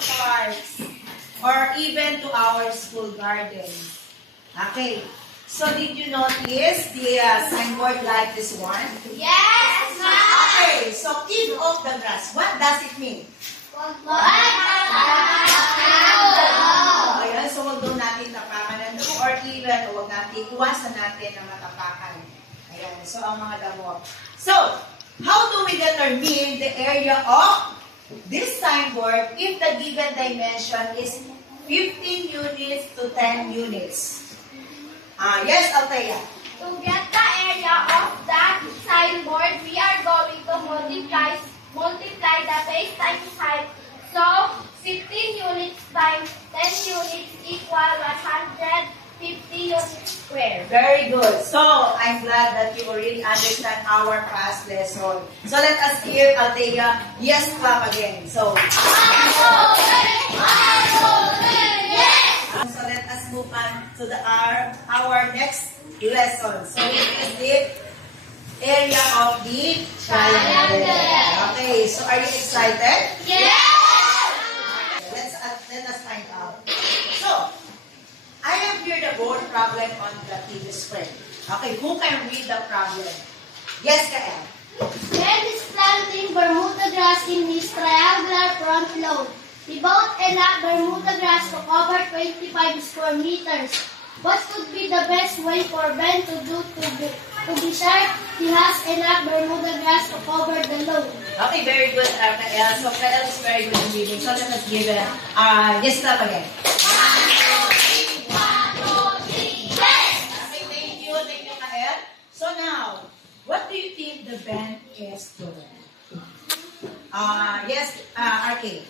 parks or even to our school gardens. Okay. So did you notice the signboard like this one? Yes, ma'am. Okay. So keep off the grass. What does it mean? Ayan. So huwag daw natin tapakan ng damo or even huwag natin iwasan natin na matapakan. Ayan. So ang mga damo. So how do we determine the area of this signboard if the given dimension is 15 units to 10 units? Yes, Althea. To get the area of that signboard, we are going to multiply the base times height. So 15 units times 10 units equal 150 units square. Very good. So I'm glad that you already understand our past lesson. So let us hear Althea. Yes, clap again. So so let us move on to our next lesson. So it is the area of the triangle. Okay, so are you excited? Yes! Let us find out. So, I have here the board problem on the TV screen. Okay, who can read the problem? Yes, Kael. Ben is planting Bermuda grass in his triangular front lawn. He bought enough Bermuda grass to cover 25 square meters. What could be the best way for Ben to be sure he has enough Bermuda grass to cover the lawn? Okay, very good, Kael. So, Kael is very good in reading. So, let us give it yes, clap again. Okay, thank you, Kael. So now, what do you think the Ben is doing? Yes, Arcade.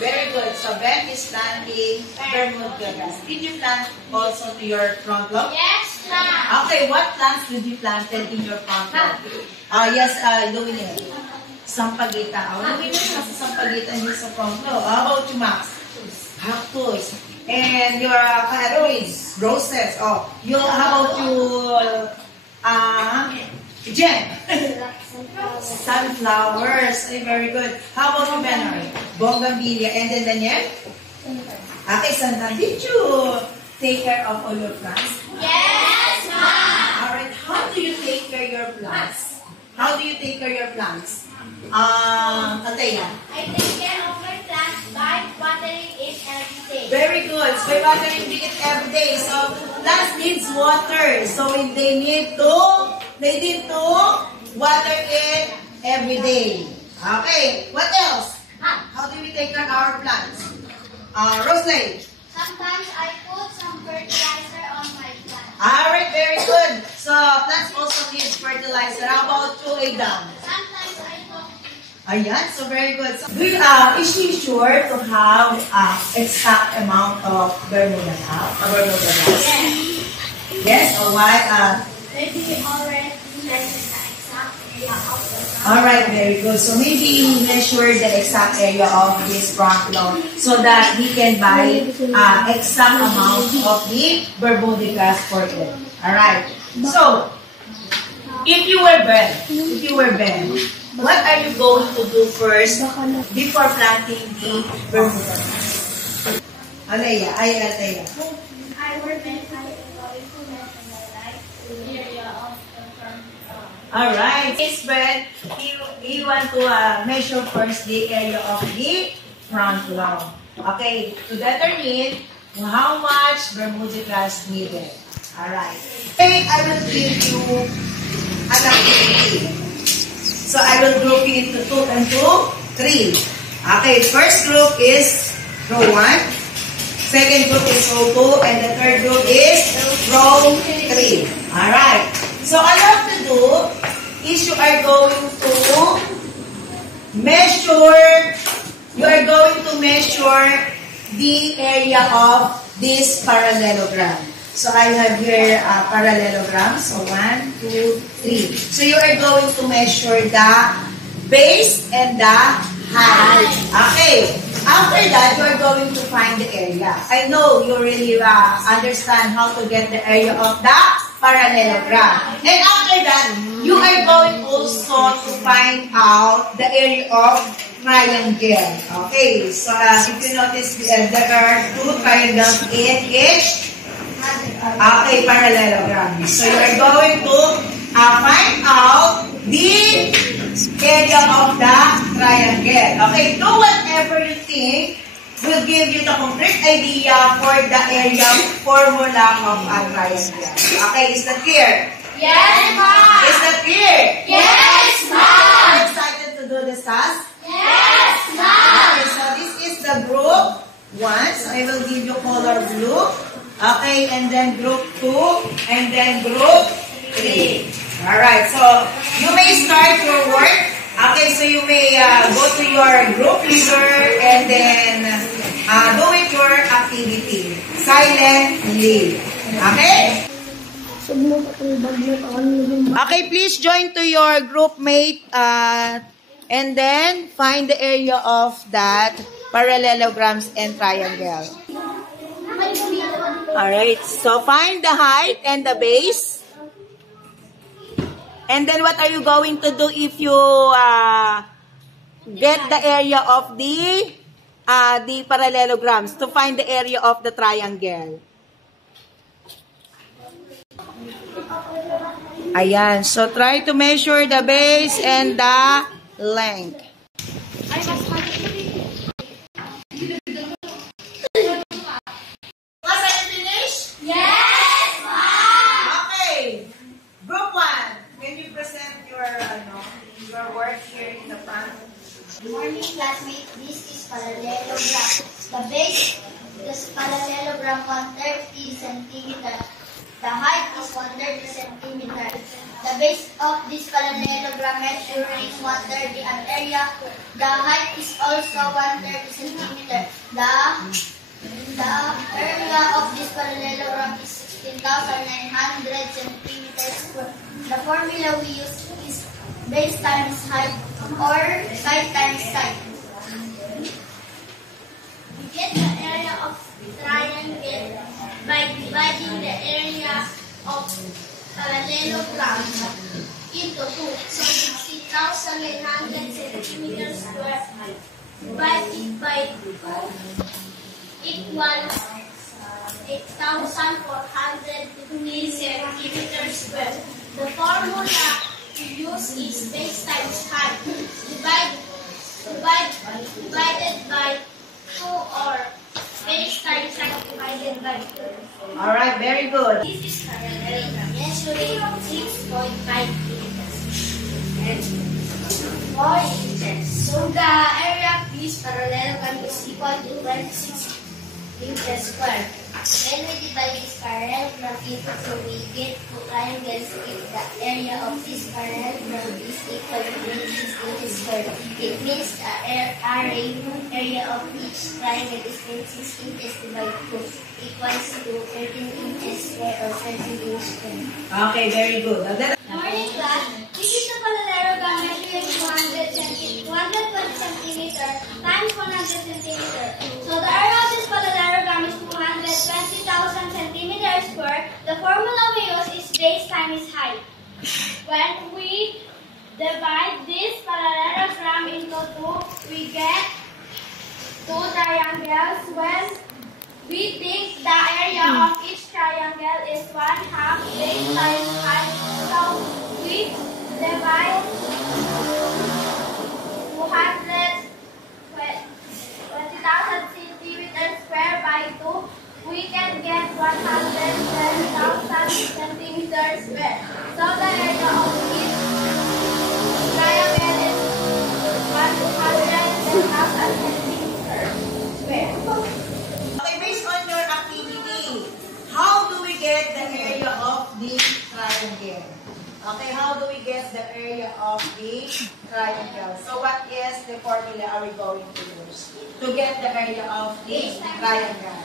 Very good. So Ben is planting Bermuda grass. Did you plant also to your front lawn? Yes, ma'am. Okay, what plants did you plant in your front lawn? Yes, Louie. Sampagita. Louie, nasa sampagita niyo sa front lawn. How about you, Max? Cactus. And your roses. Oh, how about you, Jen? Sunflowers. Ay, very good. How about you, Benard? Bougainvillea. And then Daniel? Okay, Santa, did you take care of all your plants? Yes, ma'am. Alright, how do you take care of your plants? How do you take care of your plants? Althea? I take care of my plants by watering it every day. Very good. So, by watering it every day. So, plants needs water. So, they need to water it every day. Okay. What else? How do we take care of our plants? Roslyn? Sometimes I put some fertilizer on my plants. Alright, very good. So, plants also need fertilizer. How about you, Adam? Sometimes I put. Ayan, so very good. So, is she sure to have exact amount of Bermuda grass? Yes. Yes, or why? Maybe already measure the exact area of the plant. Alright, very good. So maybe measure the exact area of this front lawn so that he can buy exact amount of the Bermuda grass for it. Alright. So, if you were Ben, what are you going to do first before planting the Bermuda grass? Althea. I were Ben, I am going to measure the right area of the front lawn. Alright. This Ben, he want to measure first the area of the front lawn. Okay, to determine how much Bermuda grass needed. Alright. Okay, I will give you an activity. So I will group you into 2 and 3. Okay, first group is row 1. Second group is row 2. And the third group is row 3. Alright. So all you have to do is you are going to measure the area of this parallelogram. So I have here a parallelogram. So 1, 2, 3. So you are going to measure the base and the height. Okay. After that, you are going to find the area. I know you really understand how to get the area of the parallelogram. And after that, you are going also to find out the area of triangle. Okay, so if you notice, there are two triangles in each parallelogram. So you are going to find out the area of the triangle. Okay, do whatever you think will give you the complete idea for the area formula of a triangle. Okay, is that clear? Yes, ma'am. Is that clear? Yes, ma'am. Are you excited to do this task? Yes, ma'am. Okay, so this is the group 1. So I will give you color blue. Okay, and then group 2, and then group 3. Alright, so you may start your work. Okay, so you may go to your group leader and then do it your activity silently. Okay? Okay, please join to your group mate and then find the area of that parallelograms and triangle. Alright, so find the height and the base. And then what are you going to do if you get the area of the parallelograms to find the area of the triangle? Ayan, so try to measure the base and the length. Was I finished? Yes, ma'am. Okay. Group 1. Can you present your work here in the front? Good morning, classmates. This is parallelogram. The base is parallelogram 130 centimeter. The height is 130 centimeter. The base of this parallelogram measuring 130 an area. The height is also 130 centimeter. The area of this parallelogram is 16,900 centimeters square. The formula we use is base times height or side times side. We get the area of triangle by dividing the area of parallelogram into 2. So 16,900 centimeters square divided by 2 equals 8,400 centimeters square. The formula to use is base times height divided by 2 or base times height divided by 2. Alright, very good. This is parallelogram measuring 6.5 meters and 4 inches. So the area of this parallelogram is equal to 26 meters square. When we divide this parallelogram into 2, we get 2 triangles if the area of this parallelogram is equal to 26 meters square. It means the area of each triangle is 26 inches divided 2 equals to 13 inches square or 13 inches square. Okay, very good. Morning class, this is the parallelogram measuring 220 centimeter times 100 centimeter. So the area of this parallelogram is 220,000 centimeters square. The formula we use is base times height. When we divide this parallelogram into 2, we get 2 triangles. When we think the area of each triangle is 1/2 base times height, so we divide 220,000 centimeters square by 2. We can get 110,000 centimeters square. So the area of each triangle is 110,000 centimeters square. Okay, based on your activity, how do we get the area of the triangle? Okay, how do we get the area of the triangle? So what is the formula are we going to use to get the area of the triangle?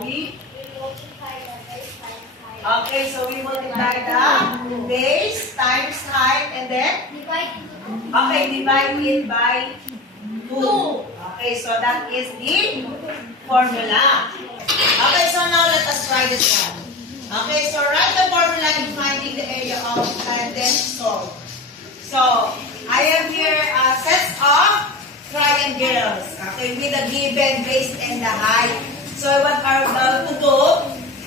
We multiply the base times height. Okay, so we multiply the base times height and then? Divide. Okay, divide it by 2. Okay, so that is the formula. Okay, so now let us try this one. Okay, so write the formula in finding the area of and then solve. So, I have here sets of triangles. Okay, with the given base and the height. So, what are we going to do?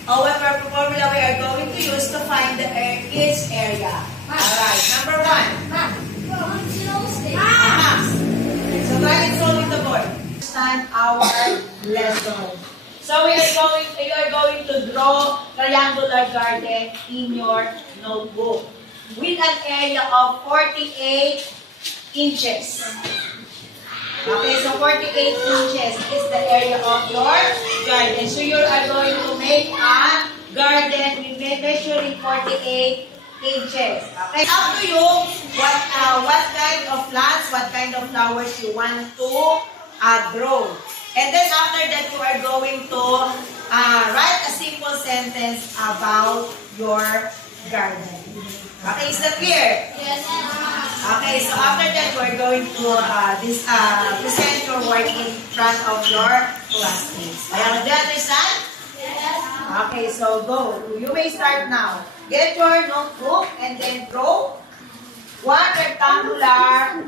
Or what our formula we are going to use to find the each area? Alright, number 1. Max. So, try and solve with the board. Understand our lesson. So, you are going to draw triangular garden in your notebook with an area of 48 inches. Okay, so 48 inches is the area of your garden. So you are going to make a garden with measuring 48 inches. Okay, up to you what kind of plants, what kind of flowers you want to grow. And then after that, you are going to write a simple sentence about your garden. Okay, is that clear? Yes. Okay, so after that, we're going to present your work in front of your classmates. Do you understand? Yes. Okay, so go. You may start now. Get your notebook and then draw one rectangular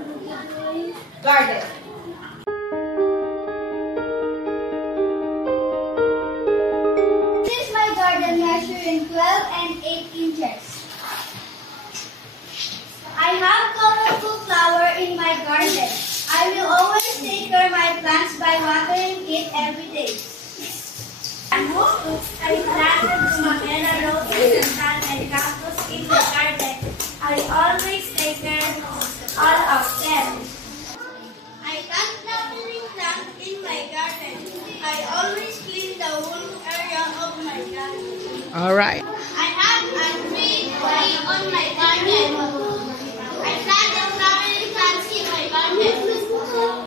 garden. This is my garden measuring 12 and 8 inches. I have colorful flower in my garden. I will always take care of my plants by watering it every day. I planted Mamela roses and sun and cactus in the garden. I always take care of all of them. I plant flowering plants in my garden. I always clean the whole area of my garden. All right.